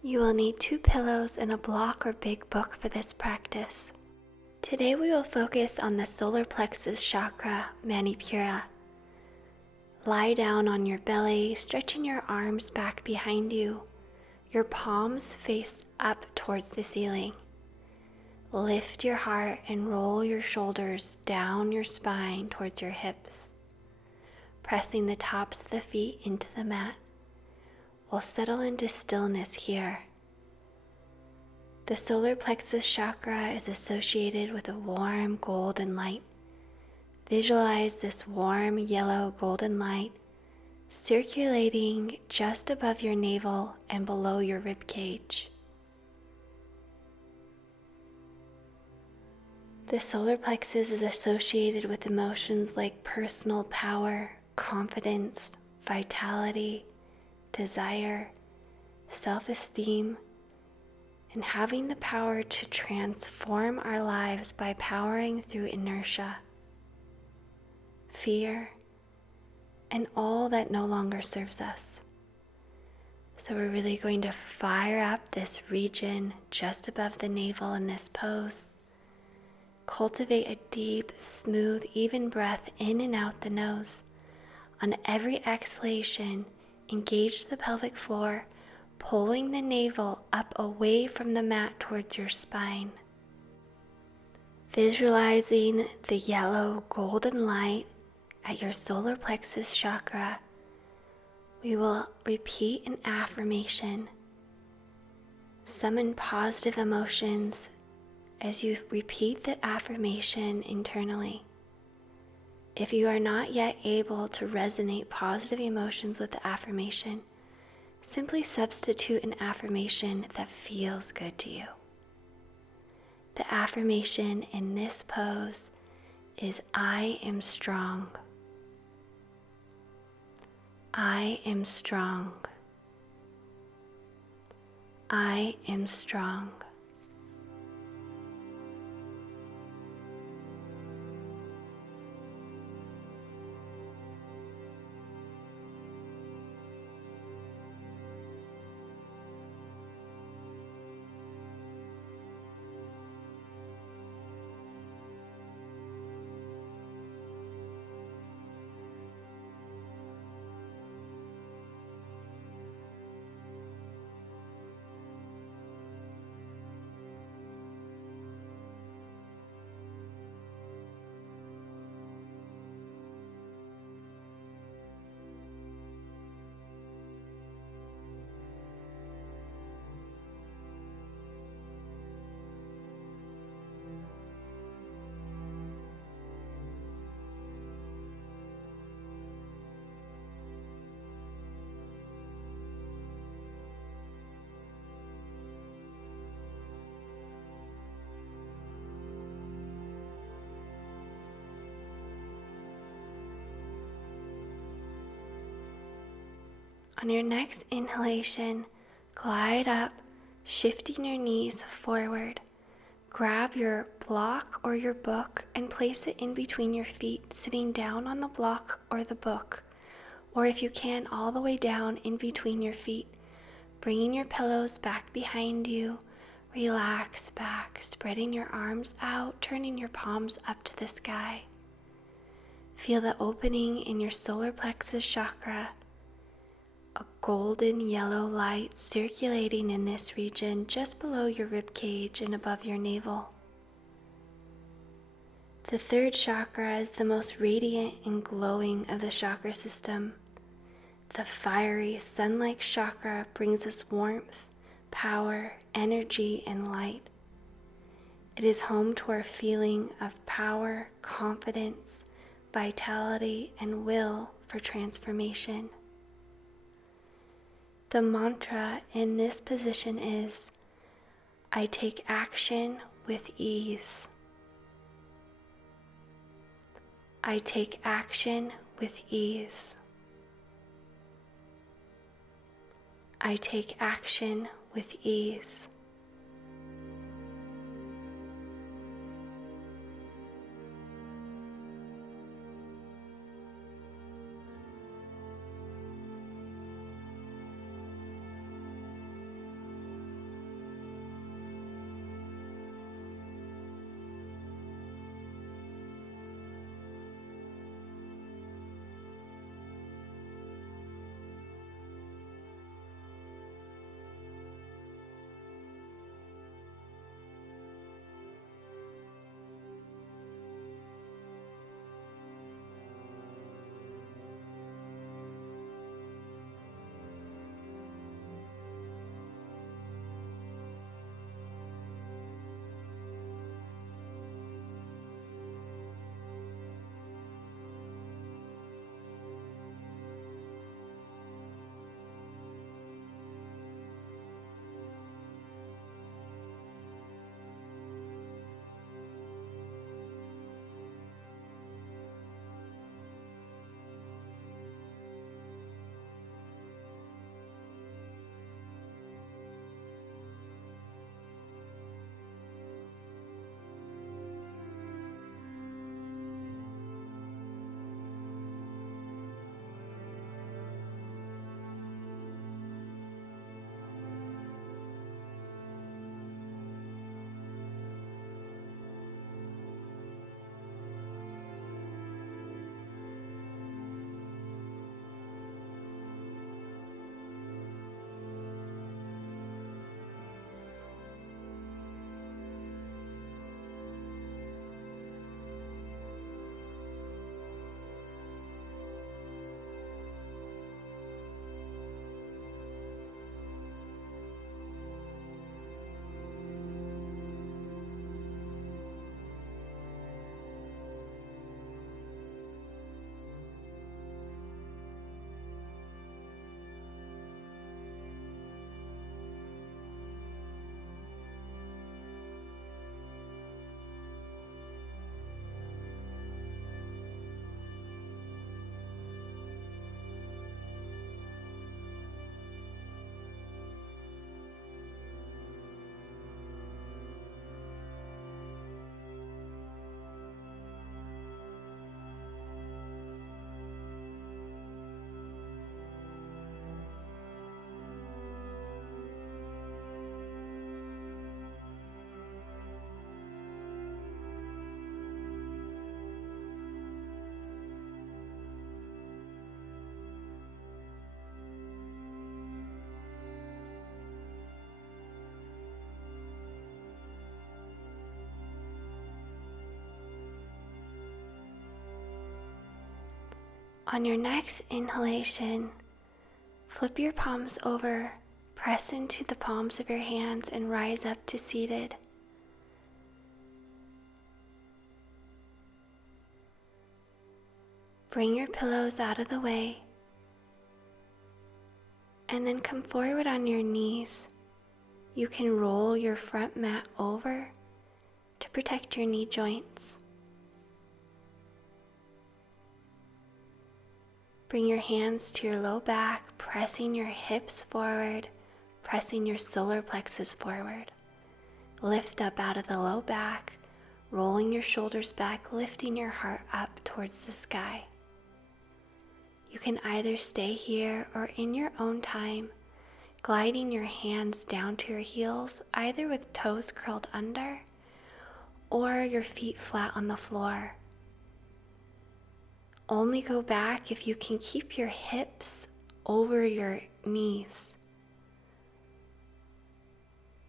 You will need 2 pillows and a block or big book for this practice. Today we will focus on the Solar Plexus Chakra, Manipura. Lie down on your belly, stretching your arms back behind you, your palms face up towards the ceiling. Lift your heart and roll your shoulders down your spine towards your hips, pressing the tops of the feet into the mat. We'll settle into stillness here. The solar plexus chakra is associated with a warm golden light. Visualize this warm yellow golden light circulating just above your navel and below your rib cage. The solar plexus is associated with emotions like personal power, confidence, vitality, desire, self-esteem, and having the power to transform our lives by powering through inertia, fear, and all that no longer serves us. So we're really going to fire up this region just above the navel in this pose. Cultivate a deep, smooth, even breath in and out the nose. On every exhalation, engage the pelvic floor, pulling the navel up away from the mat towards your spine. Visualizing the yellow golden light at your solar plexus chakra, we will repeat an affirmation. Summon positive emotions as you repeat the affirmation internally. If you are not yet able to resonate positive emotions with the affirmation, simply substitute an affirmation that feels good to you. The affirmation in this pose is I am strong. I am strong. I am strong. On your next inhalation, glide up, shifting your knees forward. Grab your block or your book and place it in between your feet, sitting down on the block or the book, or if you can, all the way down in between your feet. Bringing your pillows back behind you, relax back, spreading your arms out, turning your palms up to the sky. Feel the opening in your solar plexus chakra, a golden yellow light circulating in this region just below your rib cage and above your navel. The third chakra is the most radiant and glowing of the chakra system. The fiery sun-like chakra brings us warmth, power, energy, and light. It is home to our feeling of power, confidence, vitality, and will for transformation. The mantra in this position is, I take action with ease. I take action with ease. I take action with ease. On your next inhalation, flip your palms over, press into the palms of your hands, and rise up to seated. Bring your pillows out of the way, and then come forward on your knees. You can roll your front mat over to protect your knee joints. Bring your hands to your low back, pressing your hips forward, pressing your solar plexus forward. Lift up out of the low back, rolling your shoulders back, lifting your heart up towards the sky. You can either stay here or in your own time, gliding your hands down to your heels, either with toes curled under or your feet flat on the floor. Only go back if you can keep your hips over your knees.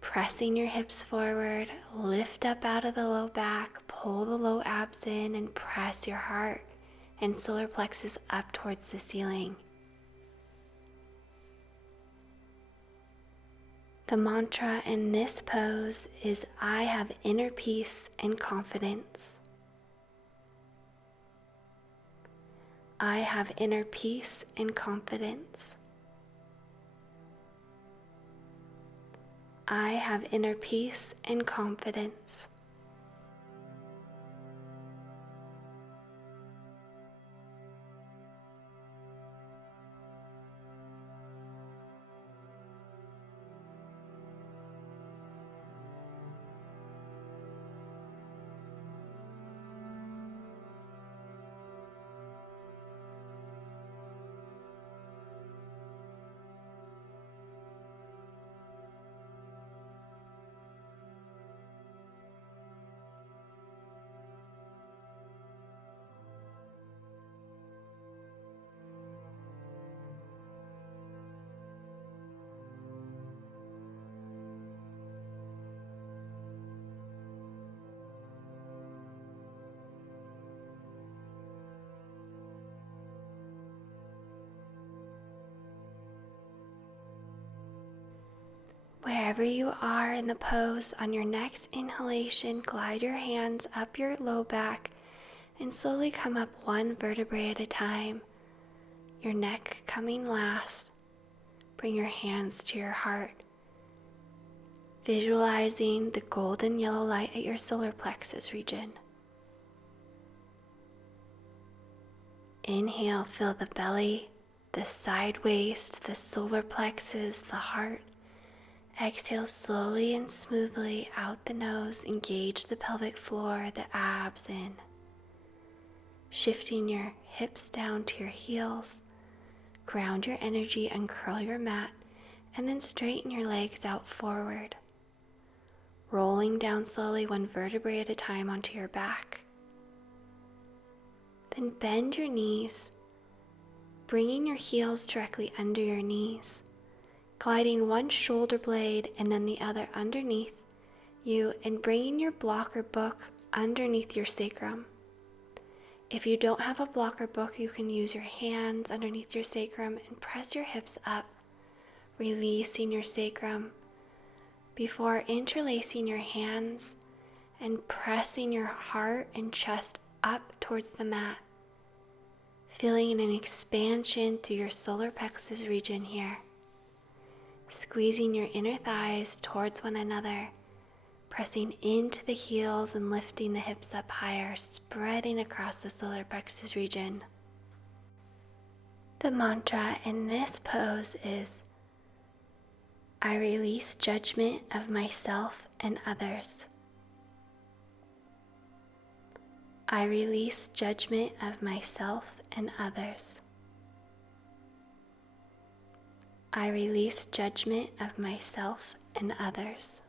Pressing your hips forward, lift up out of the low back, pull the low abs in, and press your heart and solar plexus up towards the ceiling. The mantra in this pose is, I have inner peace and confidence. I have inner peace and confidence. I have inner peace and confidence. Wherever you are in the pose, on your next inhalation, glide your hands up your low back and slowly come up one vertebrae at a time, your neck coming last. Bring your hands to your heart, visualizing the golden yellow light at your solar plexus region. Inhale, fill the belly, the side waist, the solar plexus, the heart. Exhale slowly and smoothly out the nose, engage the pelvic floor, the abs in. Shifting your hips down to your heels, ground your energy, uncurl your mat, and then straighten your legs out forward. Rolling down slowly one vertebrae at a time onto your back. Then bend your knees, bringing your heels directly under your knees. Gliding one shoulder blade and then the other underneath you, and bringing your blocker book underneath your sacrum. If you don't have a blocker book, you can use your hands underneath your sacrum and press your hips up, releasing your sacrum before interlacing your hands and pressing your heart and chest up towards the mat, feeling an expansion through your solar plexus region here. Squeezing your inner thighs towards one another, pressing into the heels and lifting the hips up higher, spreading across the solar plexus region. The mantra in this pose is, I release judgment of myself and others. I release judgment of myself and others. I release judgment of myself and others.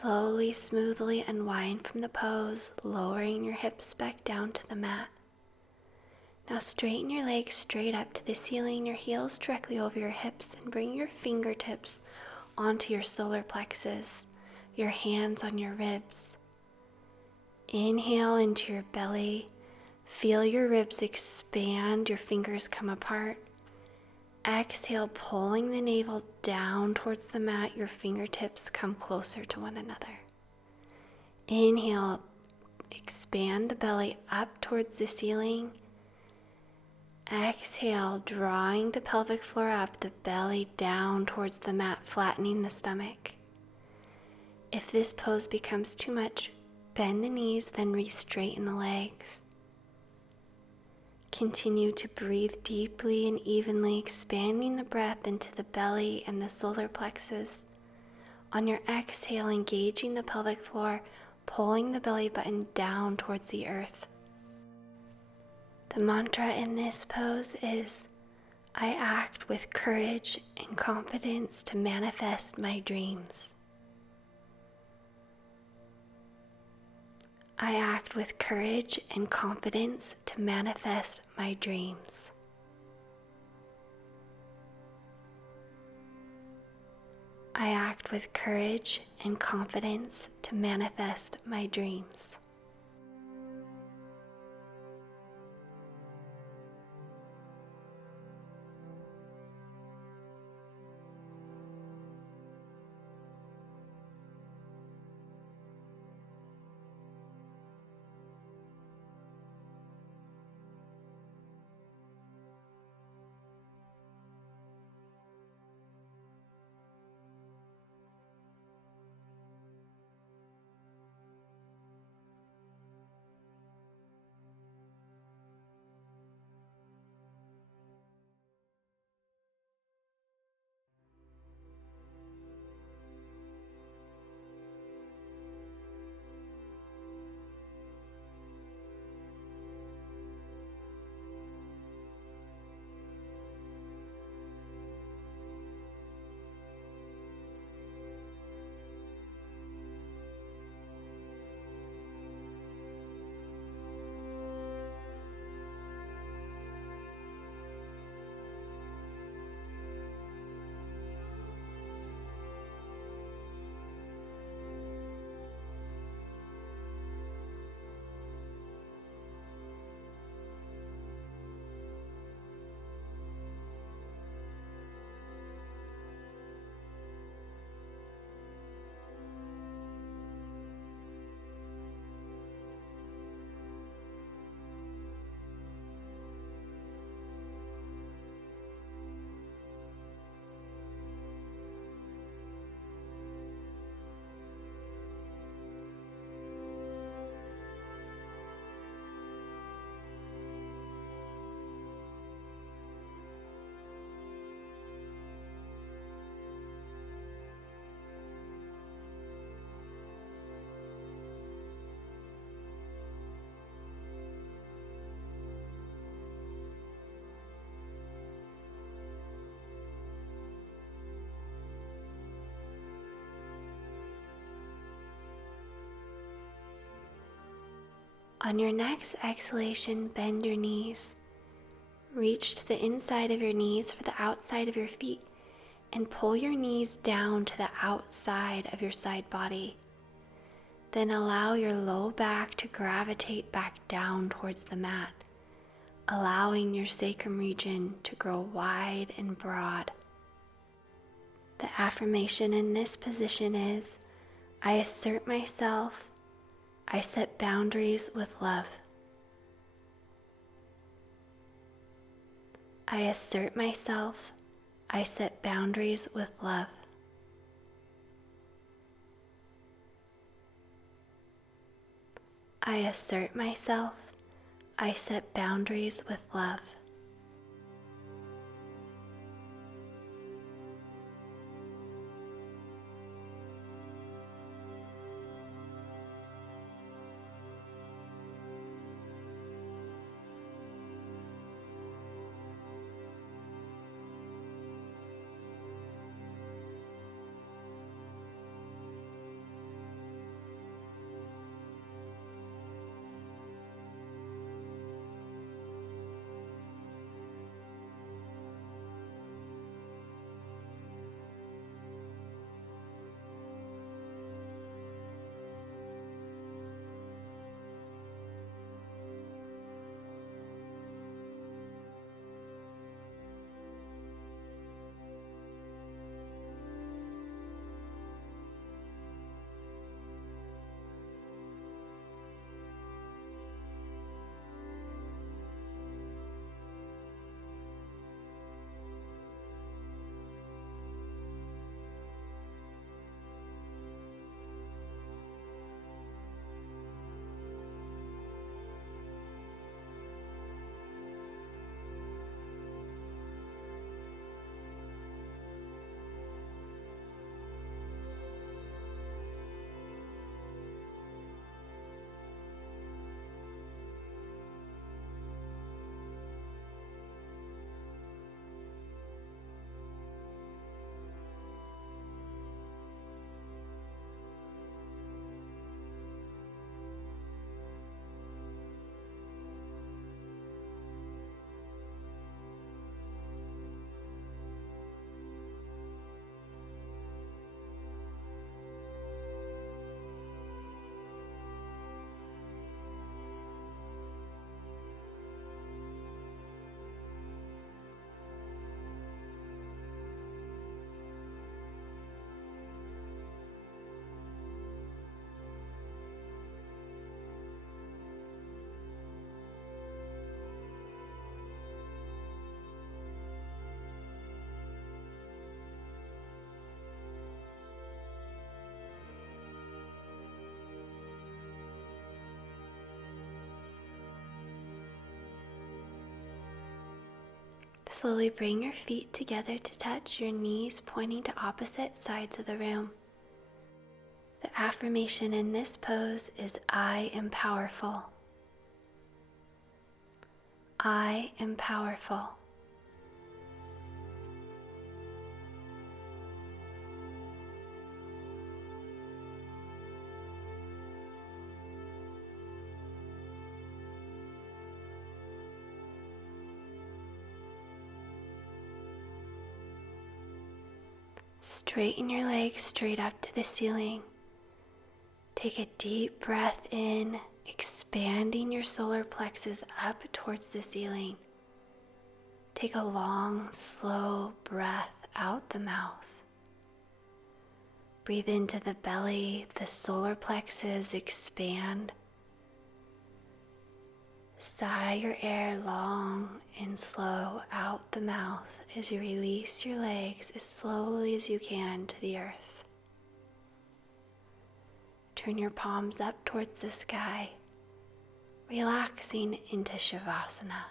Slowly, smoothly unwind from the pose, lowering your hips back down to the mat. Now straighten your legs straight up to the ceiling, your heels directly over your hips, and bring your fingertips onto your solar plexus, your hands on your ribs. Inhale into your belly. Feel your ribs expand, your fingers come apart. Exhale, pulling the navel down towards the mat, your fingertips come closer to one another. Inhale, expand the belly up towards the ceiling. Exhale, drawing the pelvic floor up, the belly down towards the mat, flattening the stomach. If this pose becomes too much, bend the knees, then re-straighten the legs. Continue to breathe deeply and evenly, expanding the breath into the belly and the solar plexus. On your exhale, engaging the pelvic floor, pulling the belly button down towards the earth. The mantra in this pose is, I act with courage and confidence to manifest my dreams. I act with courage and confidence to manifest my dreams. I act with courage and confidence to manifest my dreams. On your next exhalation, bend your knees. Reach to the inside of your knees for the outside of your feet and pull your knees down to the outside of your side body. Then allow your low back to gravitate back down towards the mat, allowing your sacrum region to grow wide and broad. The affirmation in this position is, I assert myself, I set boundaries with love. I assert myself, I set boundaries with love. I assert myself, I set boundaries with love. slowly bring your feet together to touch, your knees pointing to opposite sides of the room. The affirmation in this pose is I am powerful. I am powerful. Straighten your legs straight up to the ceiling. Take a deep breath in, expanding your solar plexus up towards the ceiling. Take a long, slow breath out the mouth. Breathe into the belly, the solar plexus expand. Sigh your air long and slow out the mouth as you release your legs as slowly as you can to the earth. Turn your palms up towards the sky, relaxing into Shavasana.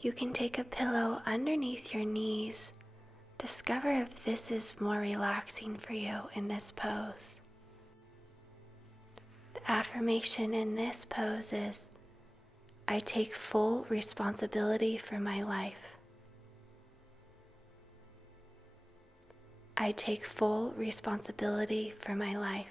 You can take a pillow underneath your knees. Discover if this is more relaxing for you in this pose. The affirmation in this pose is, I take full responsibility for my life. I take full responsibility for my life.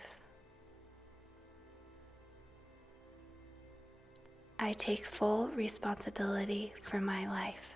I take full responsibility for my life.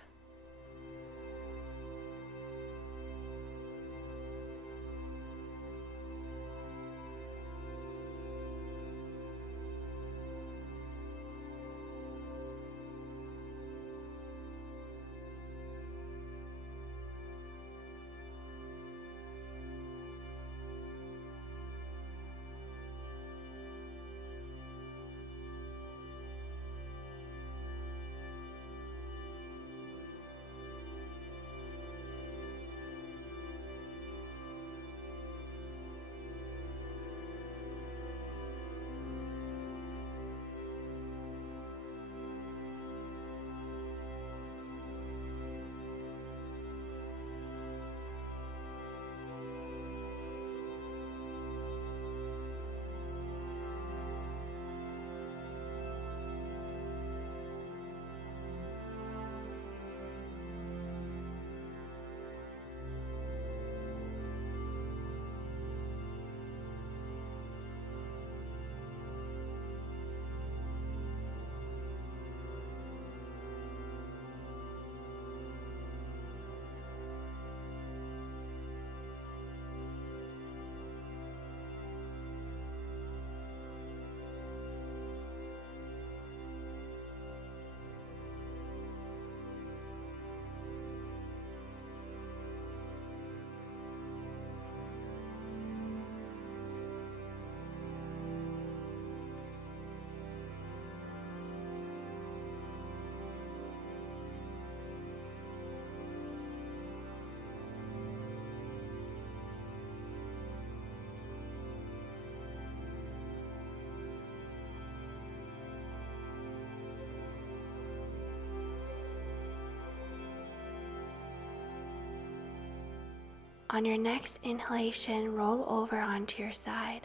On your next inhalation, roll over onto your side,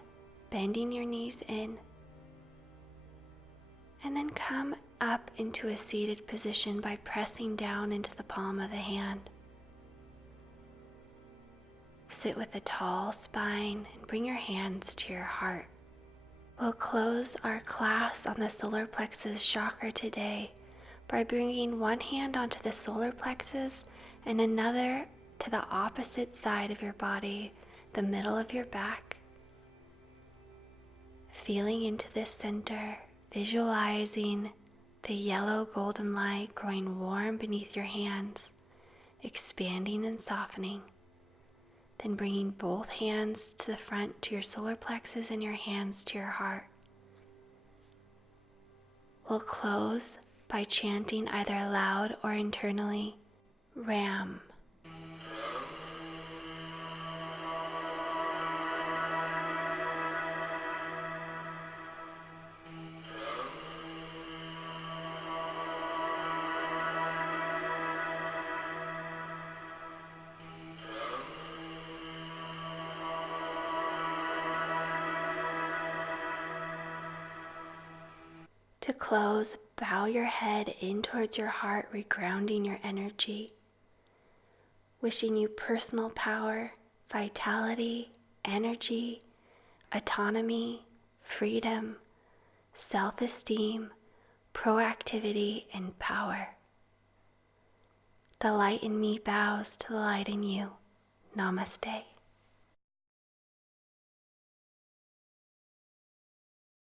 bending your knees in, and then come up into a seated position by pressing down into the palm of the hand. Sit with a tall spine and bring your hands to your heart. We'll close our class on the solar plexus chakra today by bringing one hand onto the solar plexus and another to the opposite side of your body, the middle of your back. Feeling into this center, visualizing the yellow golden light growing warm beneath your hands, expanding and softening. Then bringing both hands to the front to your solar plexus and your hands to your heart. We'll close by chanting either aloud or internally, Ram. To close, bow your head in towards your heart, regrounding your energy. Wishing you personal power, vitality, energy, autonomy, freedom, self-esteem, proactivity, and power. The light in me bows to the light in you. Namaste.